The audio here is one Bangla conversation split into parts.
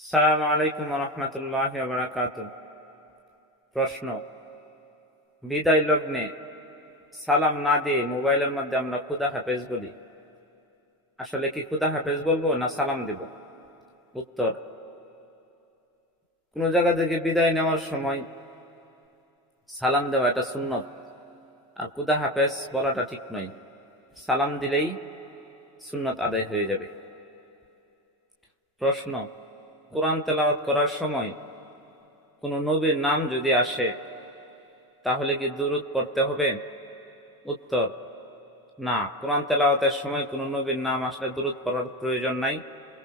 আসসালামু আলাইকুম রহমতুল্লাহি ওয়া বারাকাতুহু। প্রশ্ন: বিদায় লগ্নে সালাম না দিয়ে মোবাইলের মধ্যে আমরা খুদা হাফেজ বলি, আসলে কি খুদা হাফেজ বলবো না সালাম দিব? উত্তর: কোনো জায়গা থেকে বিদায় নেওয়ার সময় সালাম দেওয়া এটা সুন্নত, আর খুদা হাফেজ বলাটা ঠিক নয়। সালাম দিলেই সুন্নত আদায় হয়ে যাবে। প্রশ্ন: কোরআন তেলাওয়াত করার সময় কোনো নবীর নাম যদি আসে তাহলে কি দুরূদ পড়তে হবে? উত্তর: না, কোরআন তেলাওয়াতের সময় কোনো নবীর নাম আসলে দুরূদ পড়ার প্রয়োজন নাই।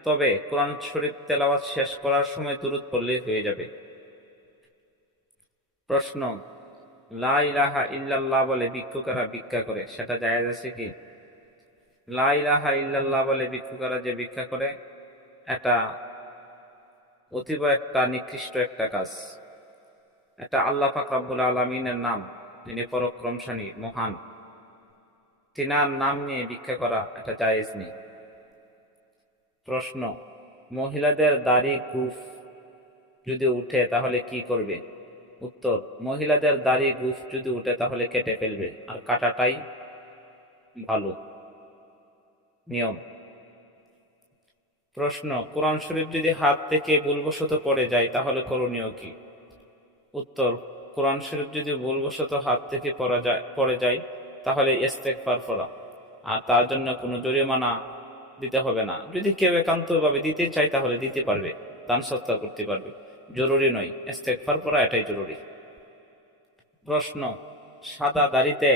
তবে কোরআন শরীফ তেলাওয়াত শেষ করার সময় দুরূদ পড়লেই হয়ে যাবে। প্রশ্ন: লা ইলাহা ইল্লাল্লাহ বলে ভিক্ষুকেরা ভিক্ষা করে, সেটা জায়েজ আছে কি? লা ইলাহা ইল্লাল্লাহ বলে ভিক্ষুকেরা যে ভিক্ষা করে, এটা অতীব একটা নিকৃষ্ট একটা কাজ। এটা আল্লাহ পাক রব্বুল আলামিনের নাম, যিনি পরাক্রমশালী মহান, তিনার নাম নিয়ে ভিক্ষা করা এটা জায়েজ নেই। প্রশ্ন: মহিলাদের দাড়ি গোঁফ যদি উঠে তাহলে কি করবে? উত্তর: মহিলাদের দাড়ি গোঁফ যদি উঠে তাহলে কেটে ফেলবে, আর কাটাটাই ভালো নিয়ম। প্রশ্ন: কোরআন শরীফ যদি হাত থেকে ভুলবশত পড়ে যায় তাহলে করণীয় কি? উত্তর: কোরআন শরীফ যদি ভুলবশত হাত থেকে পড়ে যায় তাহলে ইস্তেগফার পড়া, আর তার জন্য কোনো জরিমানা দিতে হবে না। যদি কেউ একান্তভাবে দিতে চায় তাহলে দিতে পারবে, দান সৎকার করতে পারবে, জরুরি নয়। ইস্তেগফার পড়া এটাই জরুরি। প্রশ্ন: সাদা দাড়িতে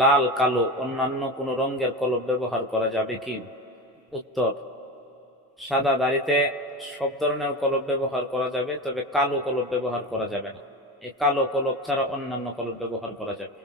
লাল, কালো অন্যান্য কোনো রঙের কলম ব্যবহার করা যাবে কি? উত্তর: সাদা দাড়িতে সব ধরনের কলম ব্যবহার করা যাবে, তবে কালো কলম ব্যবহার করা যাবে না। এই কালো কলম ছাড়া অন্যান্য কলম ব্যবহার করা যাবে।